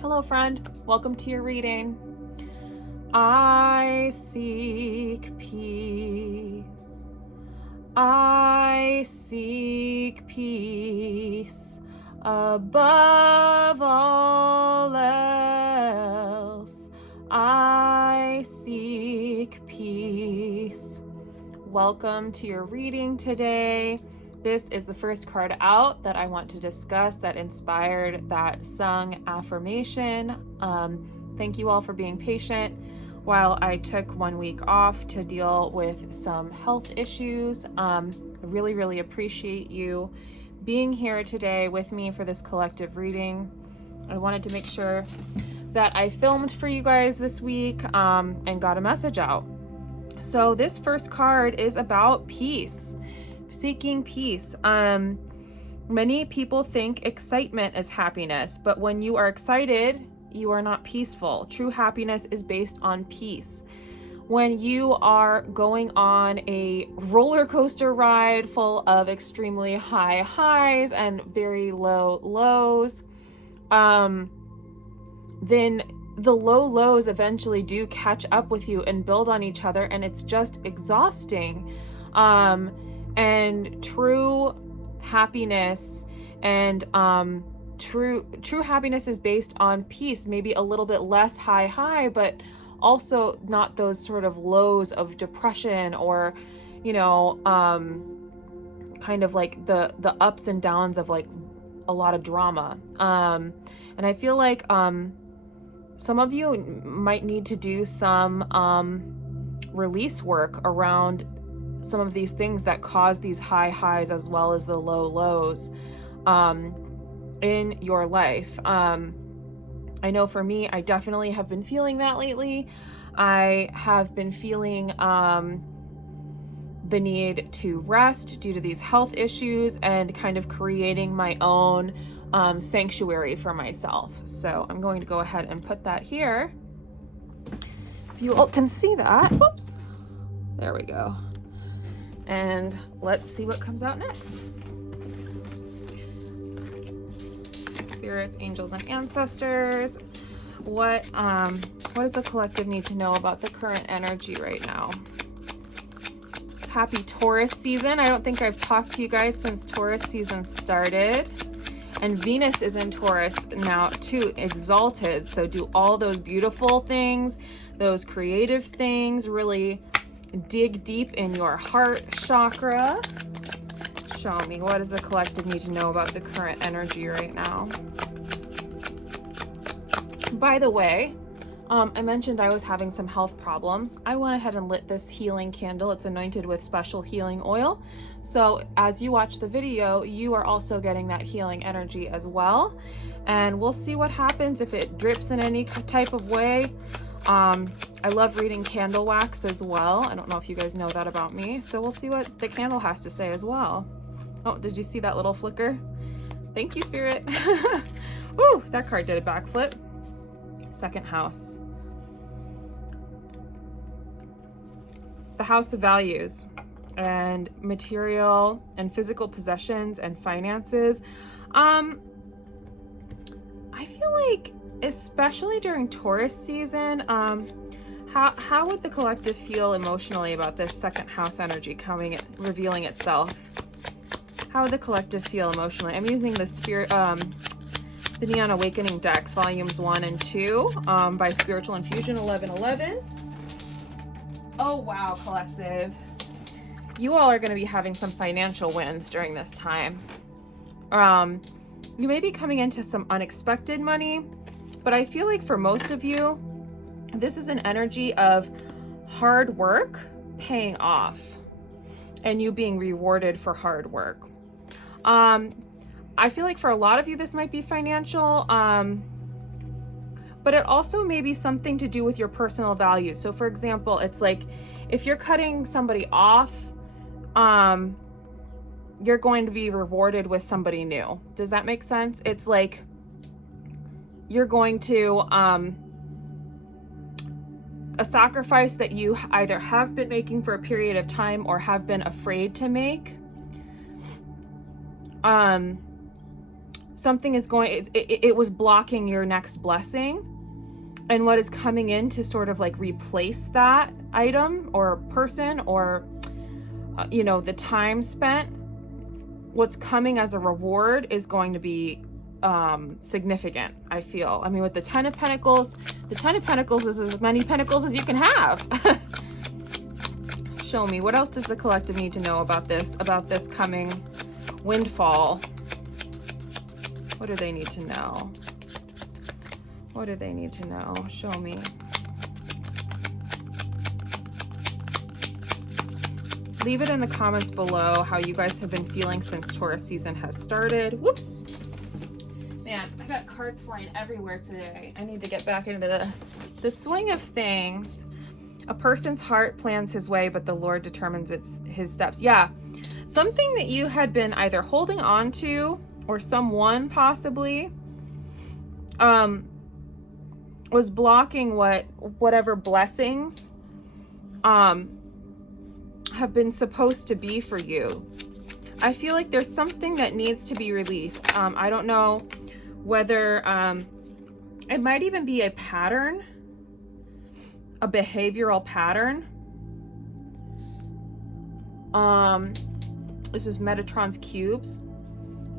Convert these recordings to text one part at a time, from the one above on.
Hello, friend. Welcome to your reading. I seek peace. I seek peace above all else. I seek peace. Welcome to your reading today. This is the first card out that I want to discuss that inspired that sung affirmation. Thank you all for being patient while I took 1 week off to deal with some health issues. I really appreciate you being here today with me for this collective reading. I wanted to make sure that I filmed for you guys this week and got a message out. So this first card is about peace. Seeking peace. Many people think excitement is happiness, but when you are excited, you are not peaceful. True happiness is based on peace. When you are going on a roller coaster ride full of extremely high highs and very low lows, then the low lows eventually do catch up with you and build on each other, and it's just exhausting. And true happiness and true happiness is based on peace, maybe a little bit less high, but also not those sort of lows of depression or, kind of like the ups and downs of like a lot of drama. And I feel like some of you might need to do some release work around some of these things that cause these high highs as well as the low lows in your life. I know for me, I definitely have been feeling that lately. I have been feeling the need to rest due to these health issues and kind of creating my own sanctuary for myself. So I'm going to go ahead and put that here. If you all can see that. Oops. There we go. And let's see what comes out next. Spirits, angels, and ancestors. What does the collective need to know about the current energy right now? Happy Taurus season. I don't think I've talked to you guys since Taurus season started. And Venus is in Taurus now too, exalted. So do all those beautiful things, those creative things, really dig deep in your heart chakra. Show me, what does the collective need to know about the current energy right now? By the way, I mentioned I was having some health problems. I went ahead and lit this healing candle. It's anointed with special healing oil. So as you watch the video, you are also getting that healing energy as well. And we'll see what happens if it drips in any type of way. I love reading candle wax as well. I don't know if you guys know that about me. So we'll see what the candle has to say as well. Oh, did you see that little flicker? Thank you, Spirit. Ooh, that card did a backflip. Second house. The house of values and material and physical possessions and finances. I feel like, especially during Taurus season, how would the collective feel emotionally about this second house energy revealing itself? How would the collective feel emotionally? I'm using the the Neon Awakening decks, volumes 1 and 2, by Spiritual Infusion 1111. Oh wow, collective. You all are going to be having some financial wins during this time. You may be coming into some unexpected money, but I feel like for most of you, this is an energy of hard work paying off and you being rewarded for hard work. I feel like for a lot of you, this might be financial, but it also may be something to do with your personal values. So for example, it's like if you're cutting somebody off, you're going to be rewarded with somebody new. Does that make sense? It's like you're going to a sacrifice that you either have been making for a period of time or have been afraid to make. something is going, it was blocking your next blessing. And what is coming in to sort of like replace that item or person or, you know, the time spent, what's coming as a reward is going to be significant, I feel. I mean, with the 10 of Pentacles is as many pentacles as you can have. Show me, what else does the collective need to know about this coming windfall? What do they need to know? What do they need to know? Show me. Leave it in the comments below how you guys have been feeling since Taurus season has started. Whoops. Man, I got cards flying everywhere today. I need to get back into the swing of things. A person's heart plans his way, but the Lord determines his steps. Yeah, something that you had been either holding on to, or someone possibly, was blocking whatever blessings have been supposed to be for you. I feel like there's something that needs to be released. I don't know whether it might even be a pattern, a behavioral pattern. This is Metatron's cubes.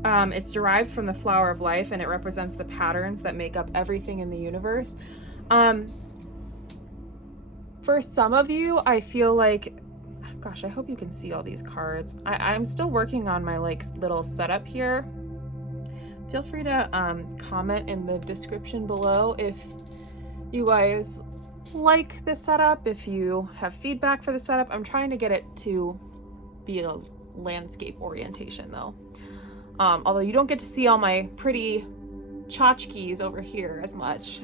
It's derived from the flower of life, and it represents the patterns that make up everything in the universe. For some of you, I feel like, gosh, I hope you can see all these cards. I'm still working on my like little setup here. Feel free to comment in the description below if you guys like the setup, if you have feedback for the setup. I'm trying to get it to be a landscape orientation though. Although you don't get to see all my pretty tchotchkes over here as much.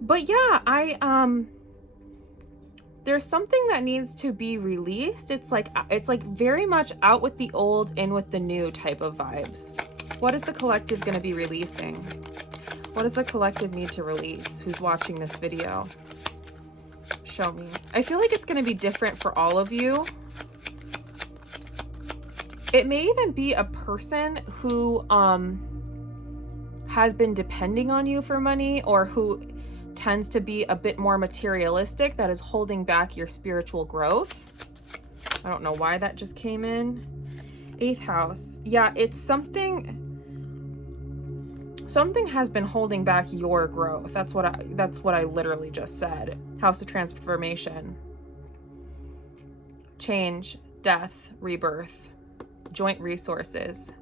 But yeah, there's something that needs to be released. It's like very much out with the old, in with the new type of vibes. What is the collective going to be releasing? What does the collective need to release? Who's watching this video? Show me. I feel like it's going to be different for all of you. It may even be a person who has been depending on you for money, or who tends to be a bit more materialistic, that is holding back your spiritual growth. I don't know why that just came in. 8th house. Yeah, it's something has been holding back your growth. That's what I literally just said. House of transformation. Change, death, rebirth, joint resources.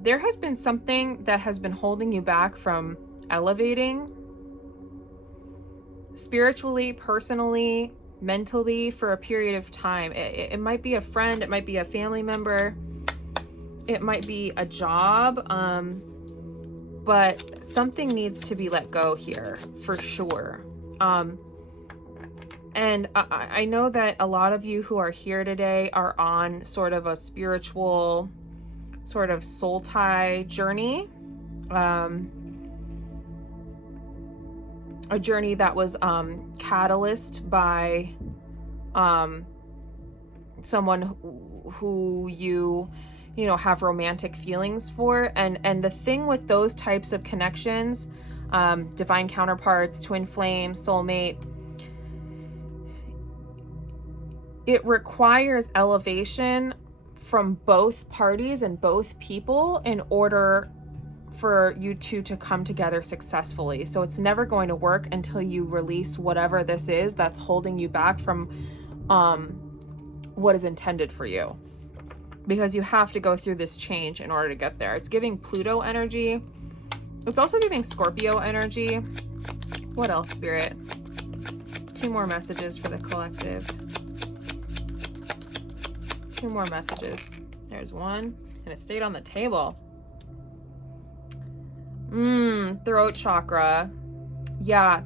There has been something that has been holding you back from elevating spiritually, personally, mentally for a period of time. It might be a friend, it might be a family member, it might be a job, but something needs to be let go here for sure. And I know that a lot of you who are here today are on sort of a spiritual, sort of soul tie journey. A journey that was catalyzed by someone who you know, have romantic feelings for. And the thing with those types of connections, divine counterparts, twin flame, soulmate, it requires elevation from both parties and both people in order for you two to come together successfully. So it's never going to work until you release whatever this is that's holding you back from what is intended for you, because you have to go through this change in order to get there. It's giving Pluto energy. It's also giving Scorpio energy. What else, Spirit? 2 more messages for the collective. 2 more messages. There's one, and it stayed on the table. Throat chakra. Yeah,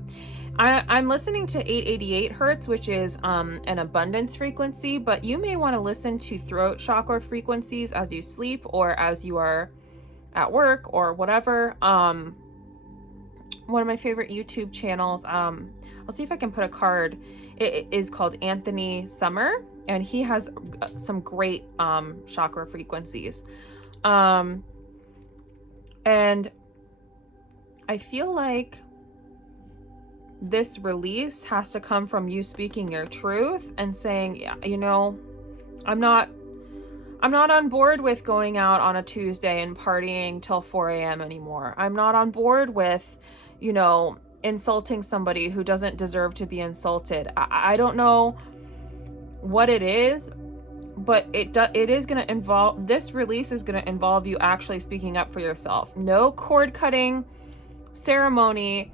I'm listening to 888 hertz, which is an abundance frequency, but you may want to listen to throat chakra frequencies as you sleep or as you are at work or whatever. One of my favorite YouTube channels, I'll see if I can put a card. It is called Anthony Summer. and he has some great chakra frequencies. And I feel like this release has to come from you speaking your truth and saying, yeah, you know, I'm not on board with going out on a Tuesday and partying till 4 a.m. anymore. I'm not on board with, you know, insulting somebody who doesn't deserve to be insulted. I don't know what it is, but it is going to involve, this release is going to involve you actually speaking up for yourself. No cord cutting ceremony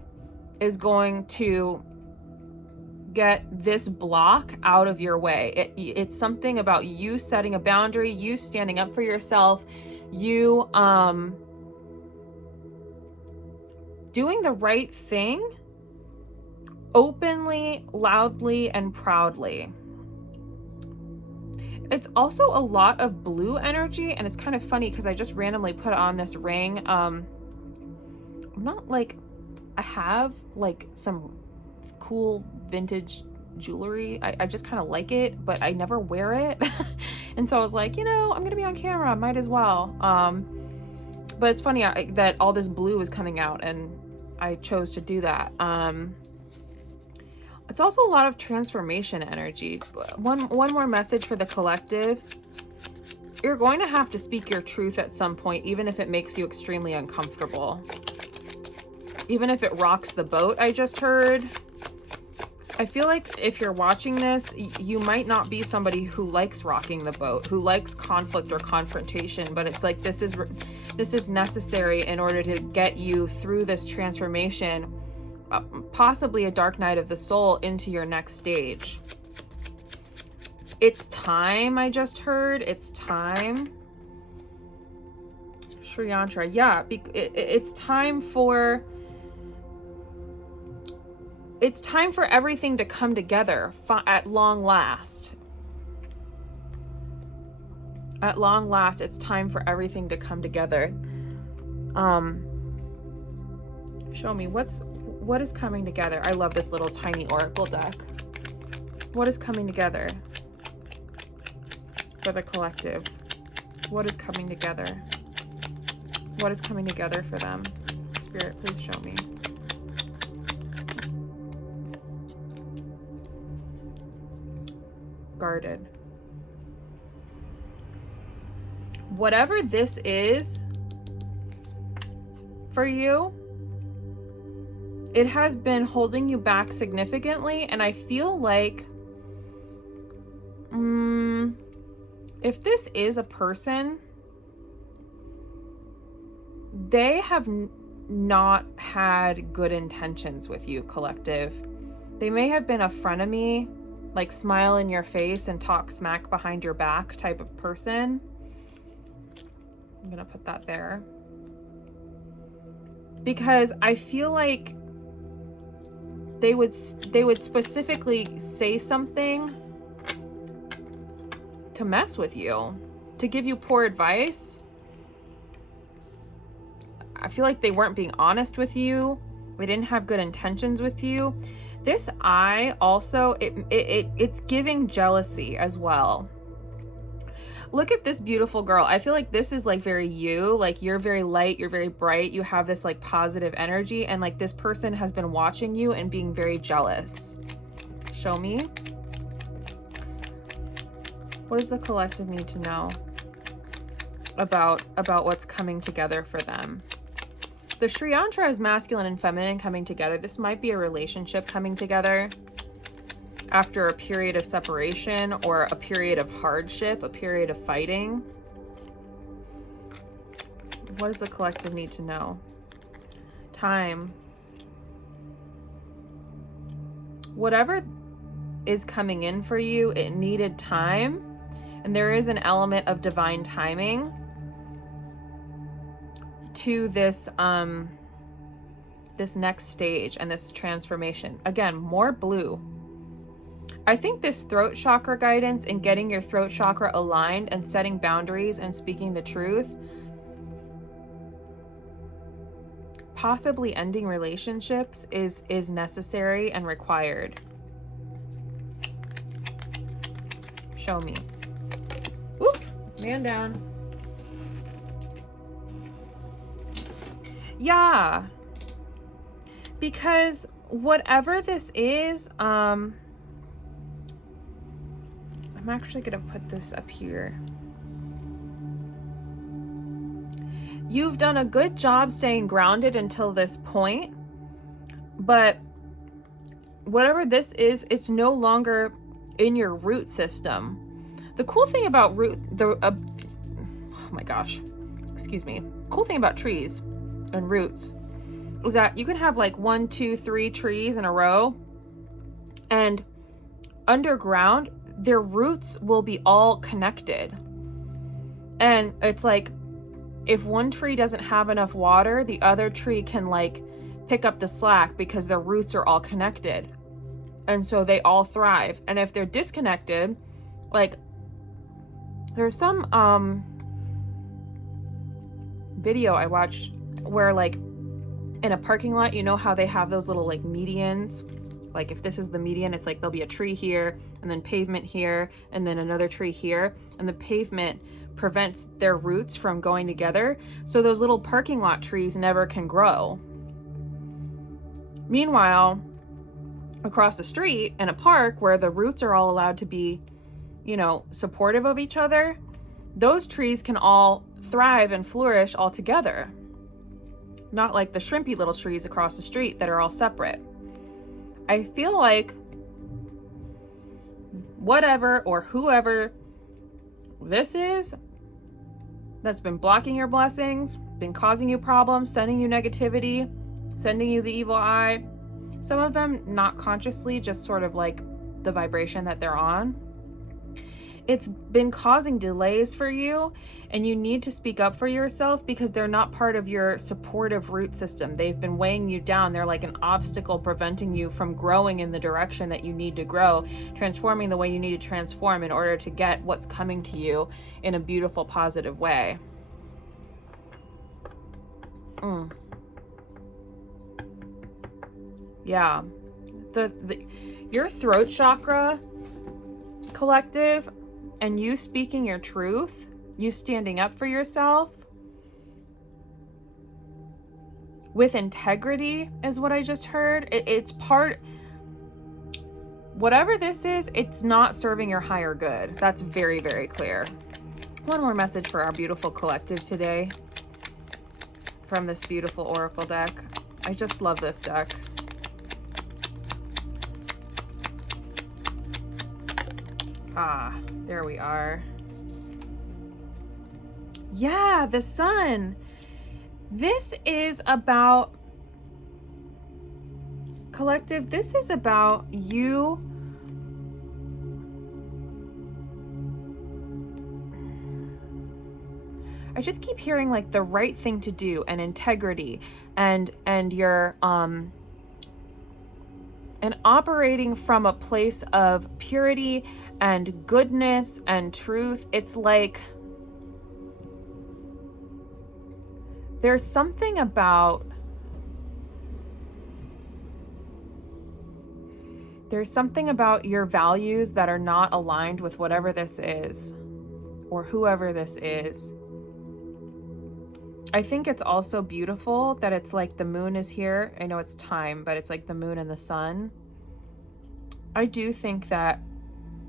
is going to get this block out of your way. It's something about you setting a boundary, you standing up for yourself, you doing the right thing openly, loudly, and proudly. It's also a lot of blue energy, and it's kind of funny because I just randomly put on this ring. I'm not like, I have like some cool vintage jewelry. I just kind of like it, but I never wear it. And so I was like, you know, I'm gonna be on camera, might as well. But it's funny that all this blue is coming out, and I chose to do that. It's also a lot of transformation energy. One more message for the collective. You're going to have to speak your truth at some point, even if it makes you extremely uncomfortable. Even if it rocks the boat, I just heard. I feel like if you're watching this, you might not be somebody who likes rocking the boat, who likes conflict or confrontation, but it's like this is necessary in order to get you through this transformation, possibly a dark night of the soul, into your next stage. It's time, I just heard. It's time. Sri Yantra. Yeah, it's time for... It's time for everything to come together at long last. At long last, it's time for everything to come together. Show me what is coming together. I love this little tiny oracle deck. What is coming together for the collective? What is coming together? What is coming together for them? Spirit, please show me. Guarded. Whatever this is for you, it has been holding you back significantly, and I feel like if this is a person, they have not had good intentions with you, collective. They may have been a frenemy, like smile in your face and talk smack behind your back type of person. I'm gonna put that there. Because I feel like they would specifically say something to mess with you, to give you poor advice. I feel like they weren't being honest with you. They didn't have good intentions with you. This eye also, it's giving jealousy as well. Look at this beautiful girl. I feel like this is like very you, like you're very light, you're very bright, you have this like positive energy, and like this person has been watching you and being very jealous. Show me. What does the collective need to know about what's coming together for them? The Sri Yantra is masculine and feminine coming together. This might be a relationship coming together after a period of separation or a period of hardship, a period of fighting. What does the collective need to know? Time. Whatever is coming in for you, it needed time, and there is an element of divine timing to this this next stage and this transformation. Again, more blue. I think this throat chakra guidance and getting your throat chakra aligned and setting boundaries and speaking the truth, possibly ending relationships, is necessary and required. Show me. Whoop, man down. Yeah. Because whatever this is, I'm actually going to put this up here. You've done a good job staying grounded until this point, but whatever this is, it's no longer in your root system. The cool thing about oh my gosh, excuse me. Cool thing about trees and roots is that you can have like 1, 2, 3 trees in a row, and underground, their roots will be all connected. And it's like, if one tree doesn't have enough water, the other tree can like pick up the slack because their roots are all connected. And so they all thrive. And if they're disconnected, like there's some video I watched where like in a parking lot, you know how they have those little like medians? Like if this is the median, it's like there'll be a tree here and then pavement here and then another tree here, and the pavement prevents their roots from going together. So those little parking lot trees never can grow. Meanwhile, across the street in a park where the roots are all allowed to be, you know, supportive of each other, those trees can all thrive and flourish all together. Not like the shrimpy little trees across the street that are all separate. I feel like whatever or whoever this is that's been blocking your blessings, been causing you problems, sending you negativity, sending you the evil eye, some of them not consciously, just sort of like the vibration that they're on. It's been causing delays for you, and you need to speak up for yourself because they're not part of your supportive root system. They've been weighing you down. They're like an obstacle preventing you from growing in the direction that you need to grow, transforming the way you need to transform in order to get what's coming to you in a beautiful, positive way. Yeah. Your throat chakra, collective, and you speaking your truth, you standing up for yourself with integrity is what I just heard. It's part, whatever this is, it's not serving your higher good. That's very, very clear. One more message for our beautiful collective today from this beautiful oracle deck. I just love this deck. Ah, there we are. Yeah, the sun. This is about, collective, this is about you I just keep hearing like the right thing to do and integrity and your and operating from a place of purity and goodness and truth. It's like there's something about your values that are not aligned with whatever this is or whoever this is. I think it's also beautiful that it's like the moon is here. I know it's time, but it's like the moon and the sun. I do think that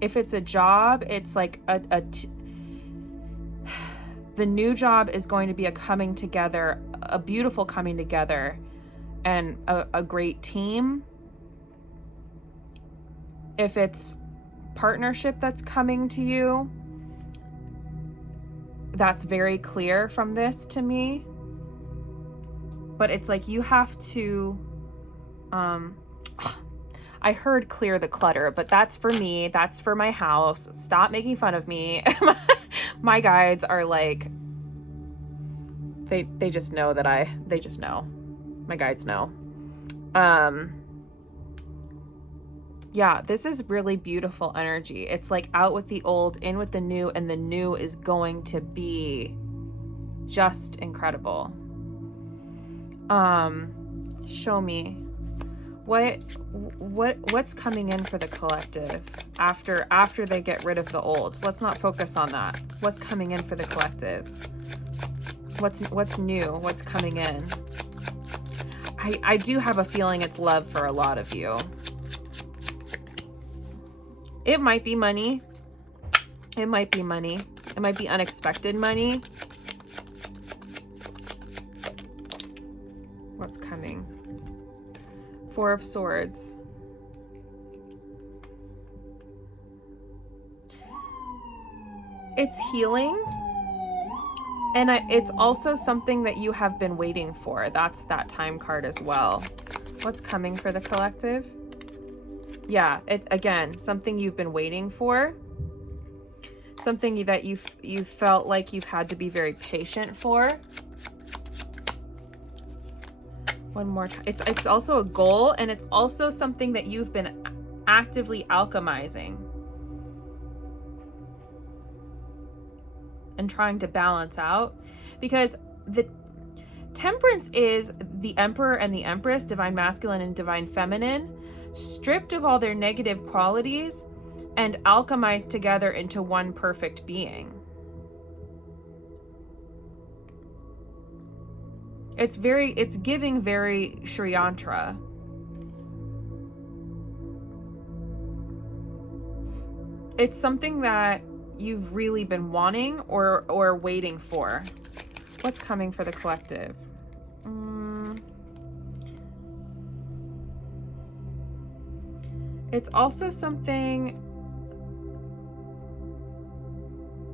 if it's a job, it's like the new job is going to be a coming together, a beautiful coming together, and a great team. If it's partnership that's coming to you, that's very clear from this to me. But it's like you have to, I heard clear the clutter, but that's for me. That's for my house. Stop making fun of me. My guides are like, they just know that they just know. My guides know. Yeah, this is really beautiful energy. It's like out with the old, in with the new, and the new is going to be just incredible. Show me. What's coming in for the collective after they get rid of the old? Let's not focus on that. What's coming in for the collective? What's new? What's coming in? I do have a feeling it's love for a lot of you. It might be money. It might be money. It might be unexpected money. What's coming? Four of Swords. It's healing. And it's also something that you have been waiting for. That's that Time card as well. What's coming for the collective? Yeah, again, something you've been waiting for. Something that you felt like you've had to be very patient for. One more time. It's also a goal, and it's also something that you've been actively alchemizing and trying to balance out, because the Temperance is the Emperor and the Empress, divine masculine and divine feminine, stripped of all their negative qualities and alchemized together into one perfect being. It's giving very Sri Yantra. It's something that you've really been wanting or waiting for. What's coming for the collective? It's also something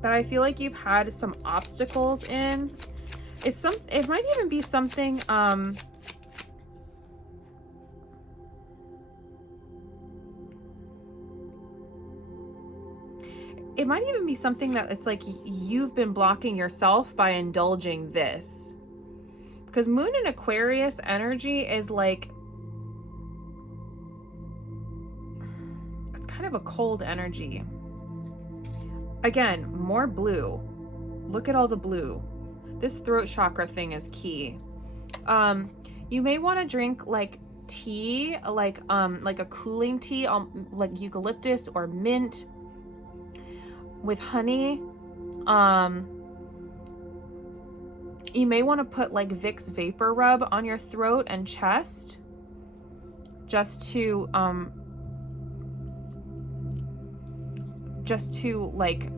that I feel like you've had some obstacles in. It might even be something it might even be something that it's like you've been blocking yourself by indulging this. Because Moon in Aquarius energy is like, it's kind of a cold energy. Again, more blue. Look at all the blue. This throat chakra thing is key. You may want to drink like tea, like a cooling tea, like eucalyptus or mint with honey. You may want to put like Vicks Vapor Rub on your throat and chest, just to like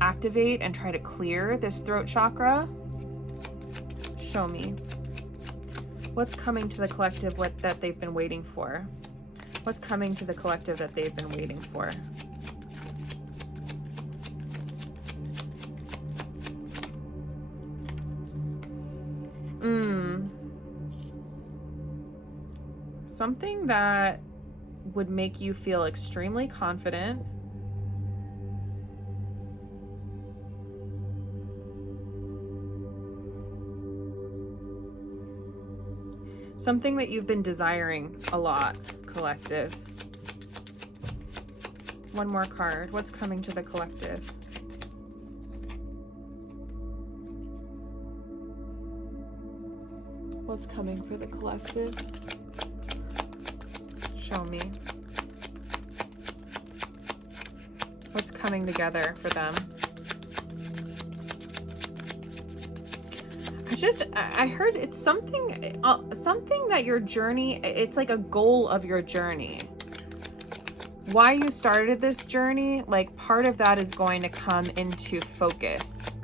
activate and try to clear this throat chakra. Show me. What's coming to the collective that they've been waiting for? What's coming to the collective that they've been waiting for? Something that would make you feel extremely confident. Something that you've been desiring a lot, collective. One more card. What's coming to the collective? What's coming for the collective? Show me. What's coming together for them? I heard it's something that your journey, it's like a goal of your journey. Why you started this journey, like part of that is going to come into focus.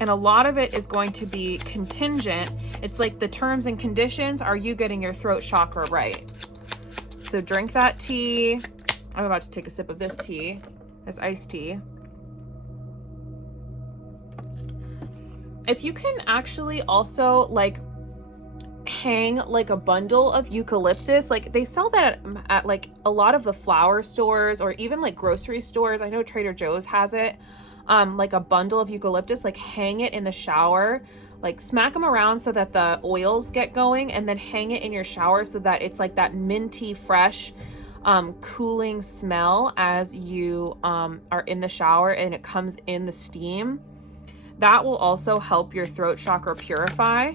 And a lot of it is going to be contingent. It's like the terms and conditions. Are you getting your throat chakra right? So drink that tea. I'm about to take a sip of this tea, this iced tea. If you can actually also like hang like a bundle of eucalyptus, like they sell that at like a lot of the flower stores or even like grocery stores. I know Trader Joe's has it. Like a bundle of eucalyptus, like hang it in the shower, like smack them around so that the oils get going, and then hang it in your shower so that it's like that minty, fresh, cooling smell as you are in the shower and it comes in the steam. That will also help your throat chakra purify.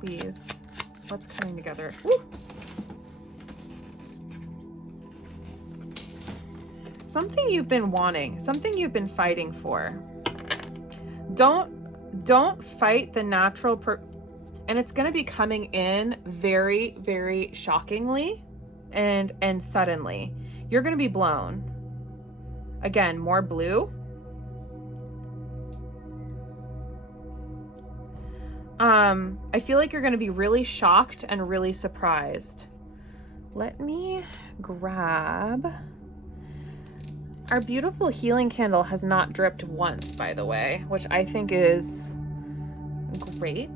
please. What's coming together? Woo! Something you've been wanting, something you've been fighting for. Don't fight the natural and it's going to be coming in very, very shockingly and suddenly. You're going to be blown. Again, more blue. I feel like you're going to be really shocked and really surprised. Let me grab... Our beautiful healing candle has not dripped once, by the way, which I think is great.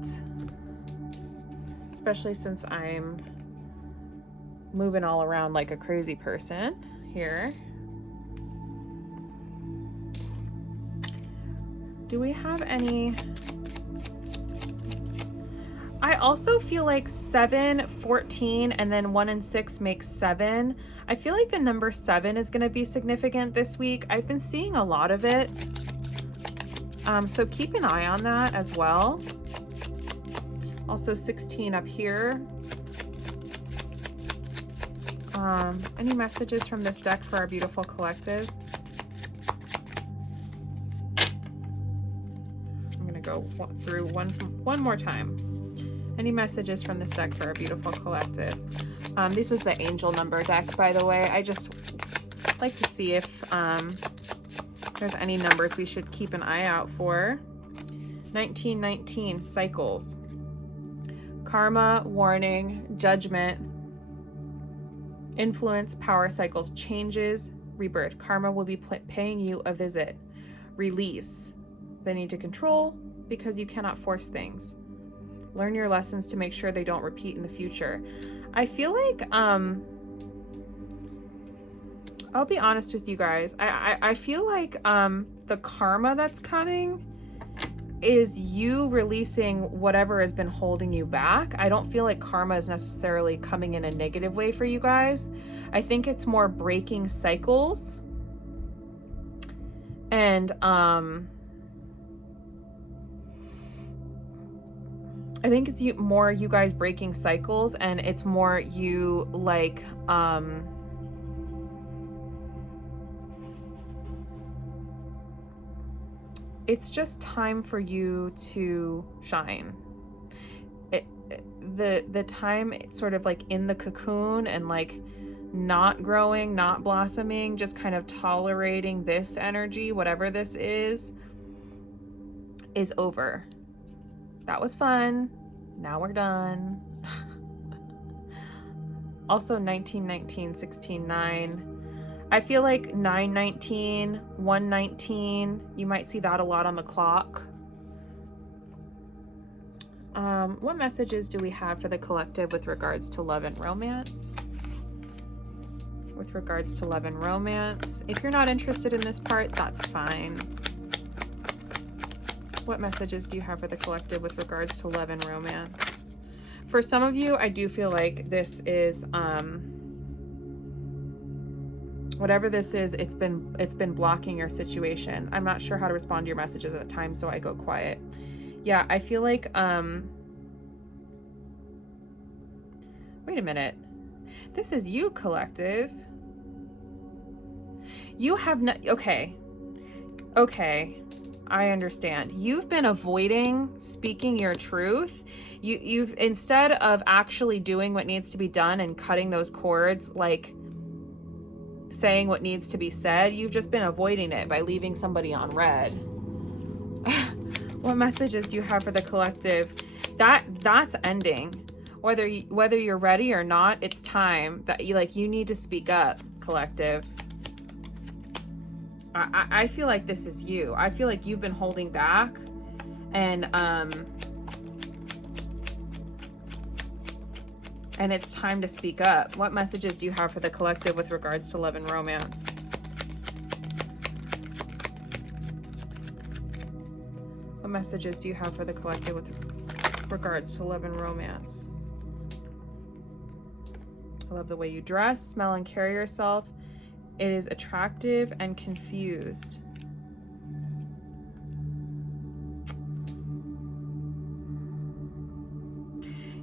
Especially since I'm moving all around like a crazy person here. Do we have any... I also feel like 7, 14, and then 1 and 6 makes 7. I feel like the number 7 is going to be significant this week. I've been seeing a lot of it. So keep an eye on that as well. Also 16 up here. Any messages from this deck for our beautiful collective? I'm going to go through one more time. Any messages from this deck for our beautiful collective? This is the angel number deck, by the way. I just like to see if there's any numbers we should keep an eye out for. 1919, cycles. Karma, warning, judgment, influence, power cycles, changes, rebirth. Karma will be paying you a visit. Release the need to control because you cannot force things. Learn your lessons to make sure they don't repeat in the future. I feel like, I'll be honest with you guys. I feel like the karma that's coming is you releasing whatever has been holding you back. I don't feel like karma is necessarily coming in a negative way for you guys. I think it's more breaking cycles. And, I think it's more you guys breaking cycles, and it's more you like it's just time for you to shine. The time sort of like in the cocoon and like not growing, not blossoming, just kind of tolerating this energy, whatever this is over. That was fun. Now we're done. Also 1919, 16, 9. I feel like 919, 119, you might see that a lot on the clock. What messages do we have for the collective with regards to love and romance? With regards to love and romance. If you're not interested in this part, that's fine. What messages do you have for the collective with regards to love and romance? For some of you, I do feel like this is, whatever this is, it's been blocking your situation. I'm not sure how to respond to your messages at the time, so I go quiet. Yeah, I feel like, wait a minute. This is you, collective. You have no, okay. I understand. You've been avoiding speaking your truth. You've instead of actually doing what needs to be done and cutting those cords, like saying what needs to be said, you've just been avoiding it by leaving somebody on red. What messages do you have for the collective? That's ending. Whether you're ready or not, it's time that you need to speak up, collective. I feel like this is you. I feel like you've been holding back, and it's time to speak up. What messages do you have for the collective with regards to love and romance? What messages do you have for the collective with regards to love and romance? I love the way you dress, smell, and carry yourself. It is attractive and confused.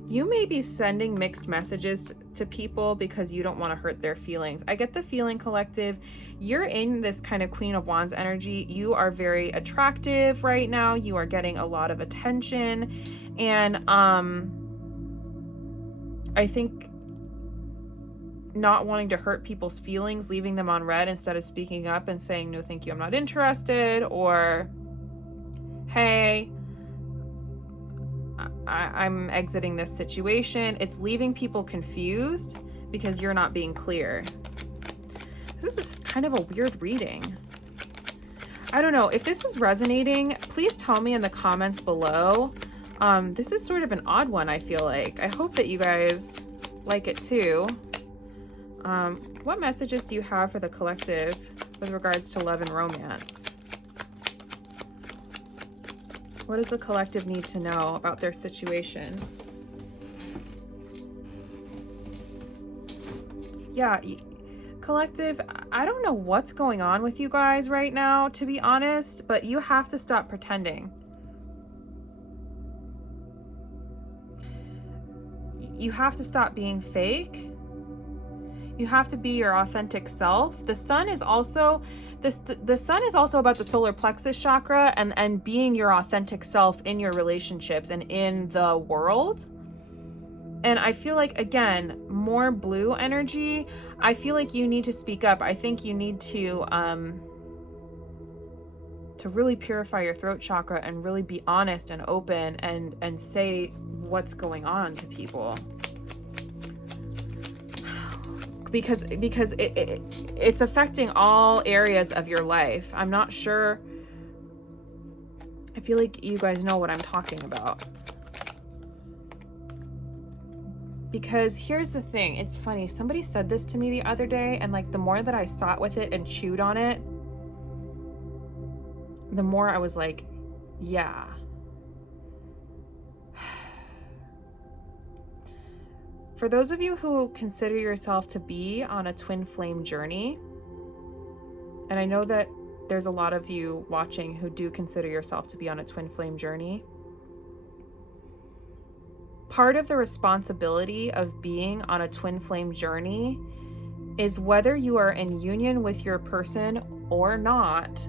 you may be sending mixed messages to people because you don't want to hurt their feelings. I get the feeling, collective, you're in this kind of Queen of Wands energy. You are very attractive right now. You are getting a lot of attention. And I think not wanting to hurt people's feelings, leaving them on red instead of speaking up and saying, no, thank you, I'm not interested, or, hey, I'm exiting this situation. It's leaving people confused because you're not being clear. This is kind of a weird reading. I don't know. If this is resonating, please tell me in the comments below. This is sort of an odd one, I feel like. I hope that you guys like it too. What messages do you have for the collective with regards to love and romance? What does the collective need to know about their situation? Yeah, collective, I don't know what's going on with you guys right now, to be honest, but you have to stop pretending. You have to stop being fake. You have to be your authentic self. The sun is also the sun is also about the solar plexus chakra and being your authentic self in your relationships and in the world. And I feel like, again, more blue energy. I feel like you need to speak up. I think you need to really purify your throat chakra and really be honest and open and say what's going on to people. Because it's affecting all areas of your life. I'm not sure. I feel like you guys know what I'm talking about. Because here's the thing. It's funny. Somebody said this to me the other day, and like the more that I sat with it and chewed on it, the more I was like, yeah. For those of you who consider yourself to be on a twin flame journey, and I know that there's a lot of you watching who do consider yourself to be on a twin flame journey, part of the responsibility of being on a twin flame journey is whether you are in union with your person or not,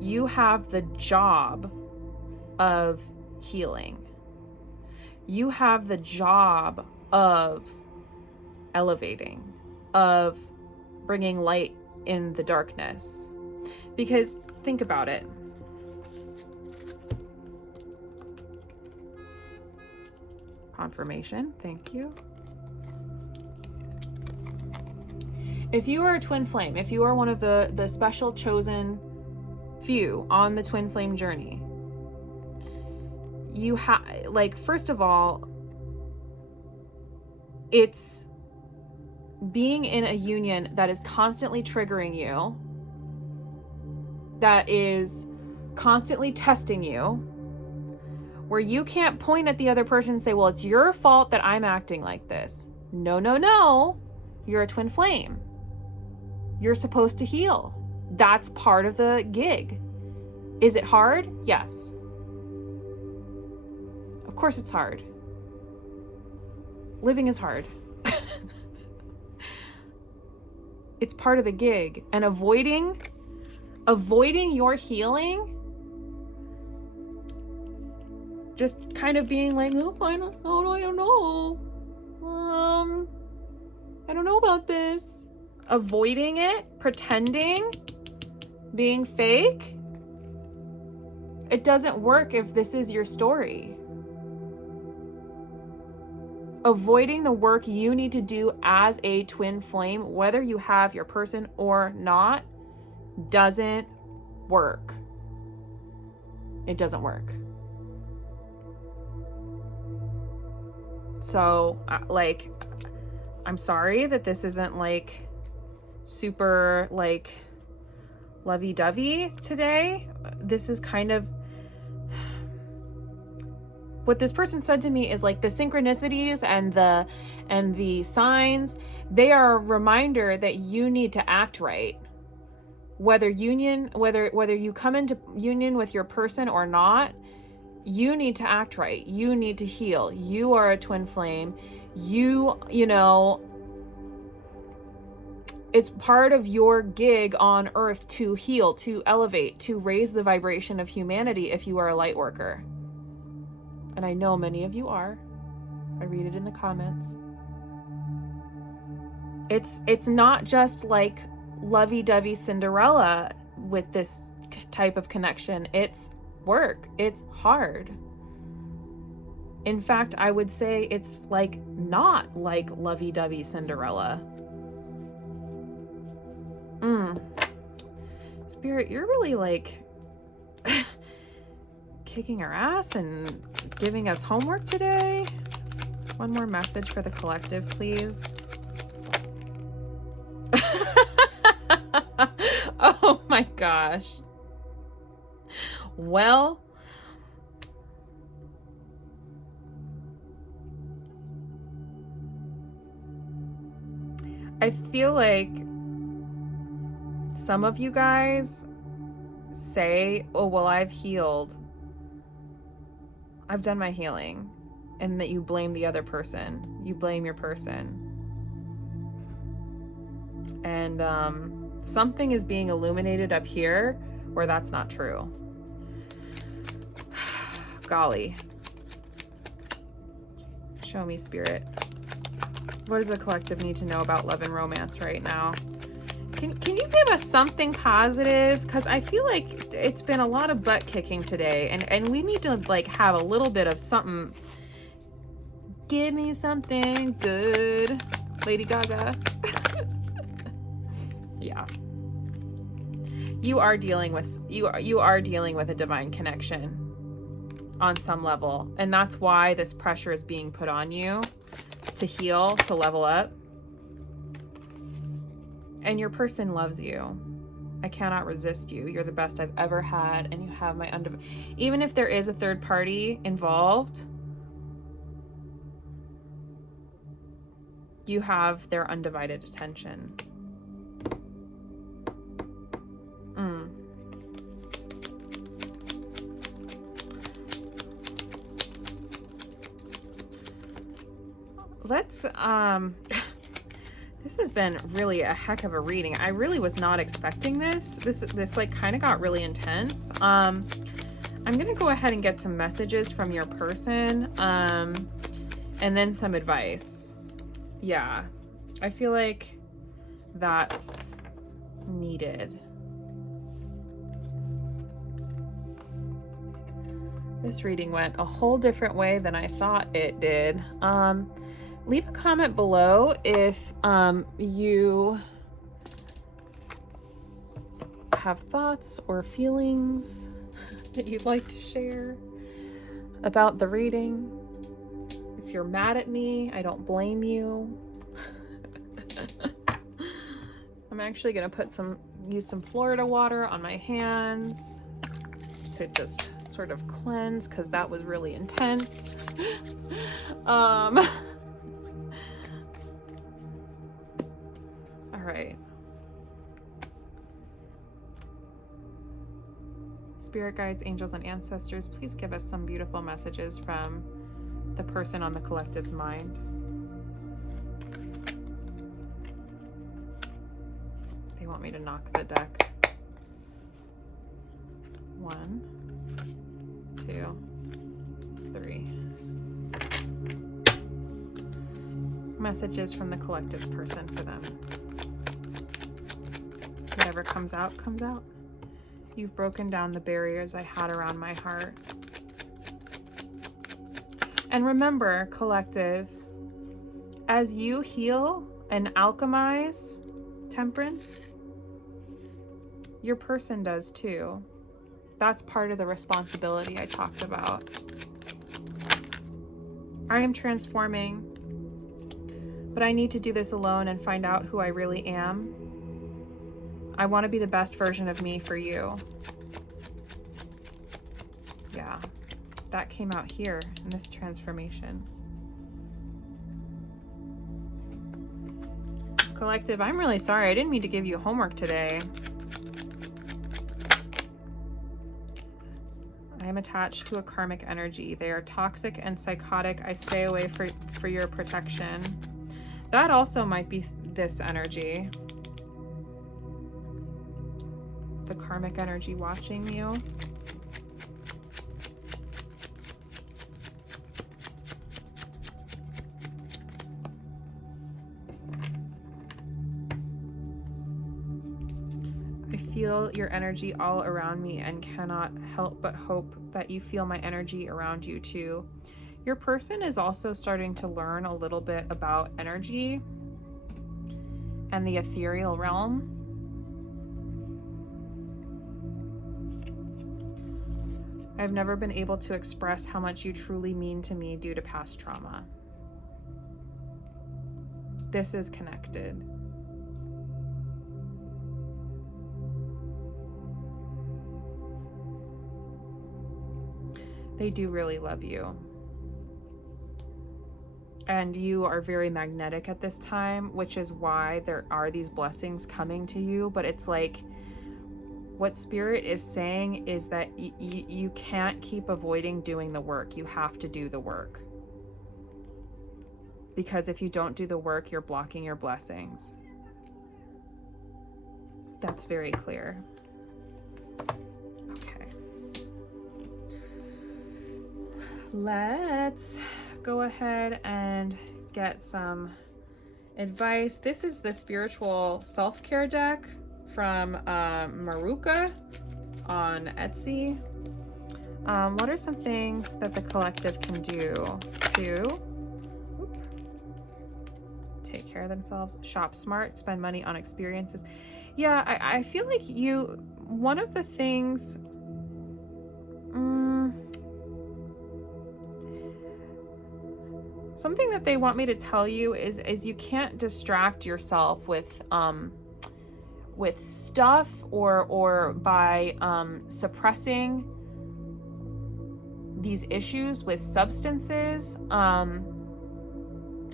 you have the job of healing. You have the job of elevating, of bringing light in the darkness. Because think about it. Confirmation, thank you. If you are a twin flame, if you are one of the special chosen few on the twin flame journey, you have, like, first of all, it's being in a union that is constantly triggering you, that is constantly testing you, where you can't point at the other person and say, well, it's your fault that I'm acting like this. No, no, no. You're a twin flame. You're supposed to heal. That's part of the gig. Is it hard? Yes. Of course it's hard. Living is hard. It's part of the gig. And avoiding your healing, just kind of being like, oh, I don't know. I don't know about this. Avoiding it, pretending, being fake. It doesn't work if this is your story. Avoiding the work you need to do as a twin flame, whether you have your person or not, doesn't work. It doesn't work. So, like, I'm sorry that this isn't like super like lovey-dovey today. This is kind of what this person said to me is like the synchronicities and the signs, they are a reminder that you need to act right. Whether you come into union with your person or not, you need to act right. You need to heal. You are a twin flame. You know, it's part of your gig on earth to heal, to elevate, to raise the vibration of humanity if you are a light worker. And I know many of you are. I read it in the comments. It's not just like lovey-dovey Cinderella with this type of connection. It's work. It's hard. In fact, I would say it's like not like lovey-dovey Cinderella. Spirit, you're really like kicking our ass and giving us homework today. One more message for the collective, please. Oh my gosh. Well, I feel like some of you guys say, oh, well, I've healed. I've done my healing. And that you blame the other person. You blame your person. And something is being illuminated up here where that's not true. Golly. Show me, Spirit. What does the collective need to know about love and romance right now? Can you give us something positive? Because I feel like it's been a lot of butt kicking today, and we need to like have a little bit of something. Give me something good, Lady Gaga. Yeah. You are dealing with a divine connection on some level, and that's why this pressure is being put on you to heal, to level up. And your person loves you. I cannot resist you. You're the best I've ever had, and you have my even if there is a third party involved, you have their undivided attention. Let's this has been really a heck of a reading. I really was not expecting this. This like kind of got really intense. I'm gonna go ahead and get some messages from your person, and then some advice. Yeah, I feel like that's needed. This reading went a whole different way than I thought it did. Leave a comment below if you have thoughts or feelings that you'd like to share about the reading. If you're mad at me, I don't blame you. I'm actually gonna use some Florida water on my hands to just sort of cleanse, because that was really intense. All right. Spirit guides, angels, and ancestors, please give us some beautiful messages from the person on the collective's mind. They want me to knock the deck. 1, 2, 3. Messages from the collective's person for them. Whatever comes out, comes out. You've broken down the barriers I had around my heart. And remember, collective, as you heal and alchemize temperance, your person does too. That's part of the responsibility I talked about. I am transforming, but I need to do this alone and find out who I really am. I want to be the best version of me for you. Yeah, that came out here in this transformation. Collective, I'm really sorry. I didn't mean to give you homework today. I am attached to a karmic energy. They are toxic and psychotic. I stay away for your protection. That also might be this energy. The karmic energy watching you. I feel your energy all around me and cannot help but hope that you feel my energy around you too. Your person is also starting to learn a little bit about energy and the ethereal realm. I've never been able to express how much you truly mean to me due to past trauma. This is connected. They do really love you. And you are very magnetic at this time, which is why there are these blessings coming to you. But it's like, what Spirit is saying is that you can't keep avoiding doing the work. You have to do the work. Because if you don't do the work, you're blocking your blessings. That's very clear. Okay. Let's go ahead and get some advice. This is the spiritual self-care deck from Maruka on Etsy. What are some things that the collective can do to take care of themselves? Shop smart, spend money on experiences. Yeah, I feel like one of the things, something that they want me to tell you is you can't distract yourself with stuff or by suppressing these issues with substances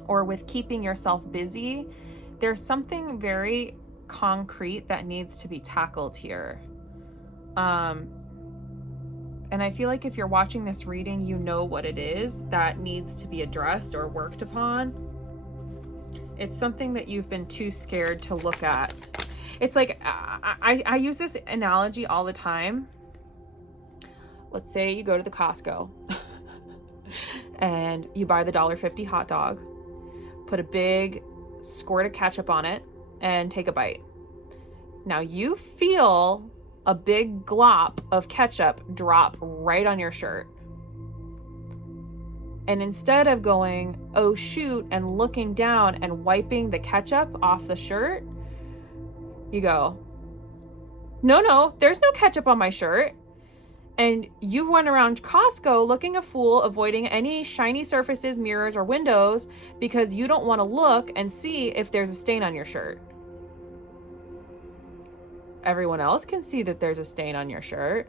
or with keeping yourself busy. There's something very concrete that needs to be tackled here. And I feel like if you're watching this reading, you know what it is that needs to be addressed or worked upon. It's something that you've been too scared to look at. It's like, I use this analogy all the time. Let's say you go to the Costco and you buy the $1.50 hot dog, put a big squirt of ketchup on it, and take a bite. Now you feel a big glop of ketchup drop right on your shirt. And instead of going, oh shoot, and looking down and wiping the ketchup off the shirt, you go, no, there's no ketchup on my shirt. And you run around Costco looking a fool, avoiding any shiny surfaces, mirrors, or windows because you don't want to look and see if there's a stain on your shirt. Everyone else can see that there's a stain on your shirt.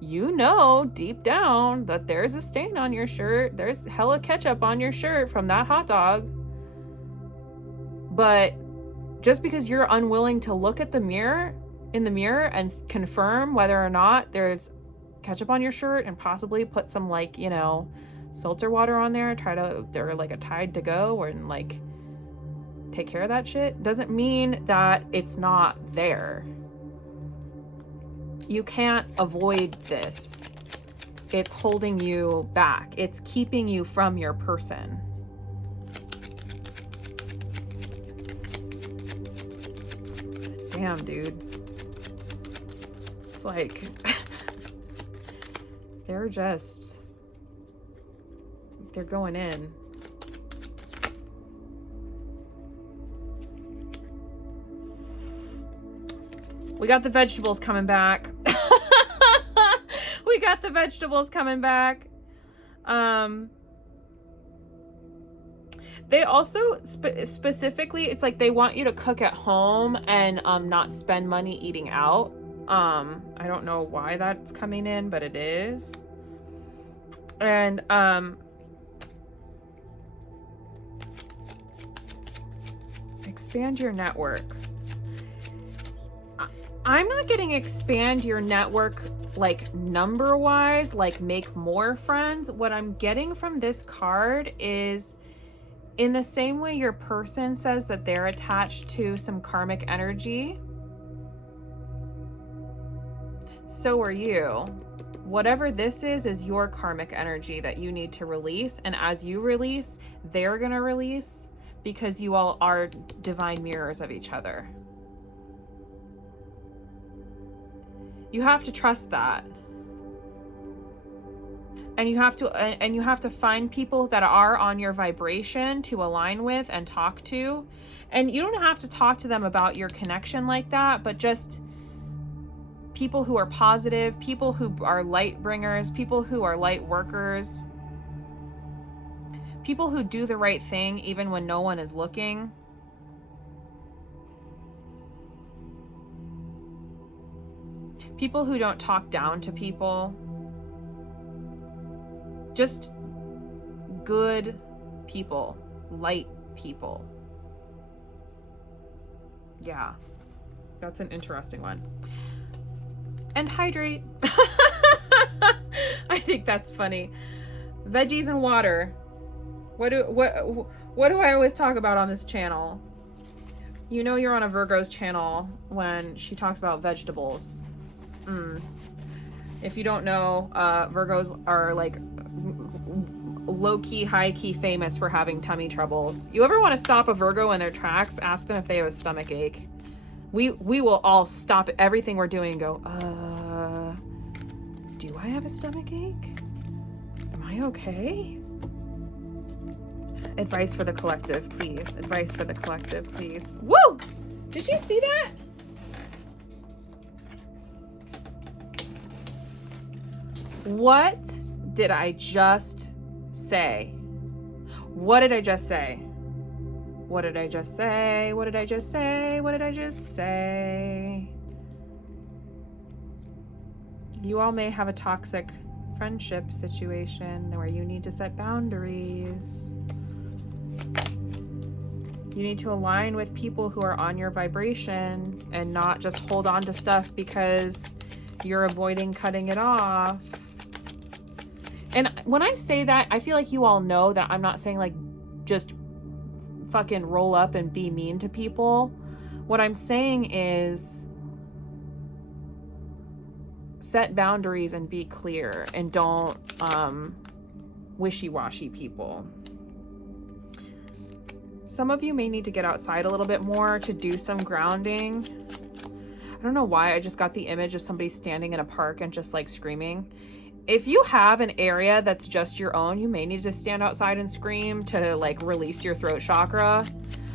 You know deep down that there's a stain on your shirt. There's hella ketchup on your shirt from that hot dog. But just because you're unwilling to look at in the mirror and confirm whether or not there's ketchup on your shirt and possibly put some seltzer water on there, they're like a Tide to go and take care of that shit, doesn't mean that it's not there. You can't avoid this. It's holding you back. It's keeping you from your person. Damn, dude. It's like they're going in. We got the vegetables coming back. We got the vegetables coming back. They also specifically, it's like they want you to cook at home and not spend money eating out. I don't know why that's coming in, but it is. And expand your network. I'm not getting expand your network like number wise, like make more friends. What I'm getting from this card is, in the same way your person says that they're attached to some karmic energy, so are you. Whatever this is your karmic energy that you need to release. And as you release, they're going to release, because you all are divine mirrors of each other. You have to trust that. And you have to find people that are on your vibration to align with and talk to. And you don't have to talk to them about your connection like that, but just people who are positive, people who are light bringers, people who are light workers, people who do the right thing even when no one is looking. People who don't talk down to people. Just good people, light people. Yeah, that's an interesting one. And hydrate. I think that's funny. Veggies and water. What do I always talk about on this channel? You know you're on a Virgo's channel when she talks about vegetables. If you don't know, Virgos are like low-key, high-key famous for having tummy troubles. You ever want to stop a Virgo in their tracks? Ask them if they have a stomach ache. We will all stop everything we're doing and go, do I have a stomach ache? Am I okay? Advice for the collective, please. Advice for the collective, please. Woo! Did you see that? What did I just say? What did I just say? What did I just say? What did I just say? What did I just say? You all may have a toxic friendship situation where you need to set boundaries. You need to align with people who are on your vibration and not just hold on to stuff because you're avoiding cutting it off. And when I say that, I feel like you all know that I'm not saying like just fucking roll up and be mean to people. What I'm saying is set boundaries and be clear, and don't wishy-washy people. Some of you may need to get outside a little bit more to do some grounding. I don't know why I just got the image of somebody standing in a park and just like screaming. If you have an area that's just your own, you may need to stand outside and scream to like release your throat chakra.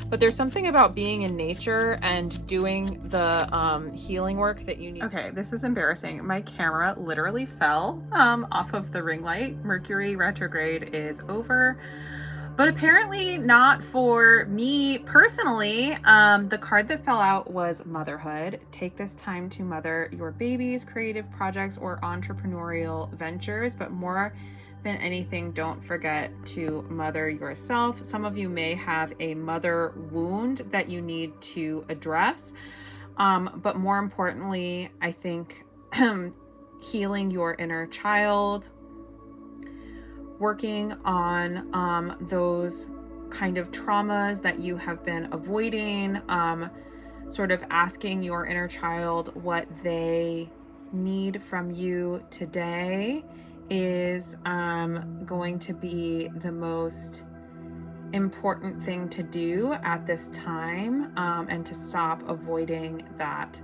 But there's something about being in nature and doing the healing work that you need. Okay, this is embarrassing. My camera literally fell off of the ring light. Mercury retrograde is over. But apparently not for me personally. The card that fell out was motherhood. Take this time to mother your babies, creative projects, or entrepreneurial ventures. But more than anything, don't forget to mother yourself. Some of you may have a mother wound that you need to address. But more importantly, I think healing your inner child, working on those kind of traumas that you have been avoiding, sort of asking your inner child what they need from you today is going to be the most important thing to do at this time, and to stop avoiding that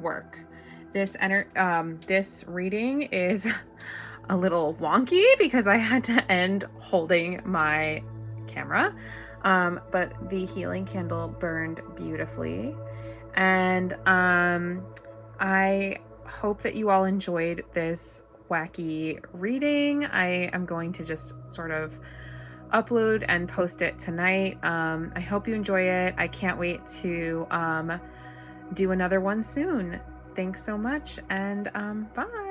work. This reading is a little wonky because I had to end holding my camera, but the healing candle burned beautifully, and I hope that you all enjoyed this wacky reading. I am going to just sort of upload and post it tonight. I hope you enjoy it. I can't wait to do another one soon. Thanks so much, and bye.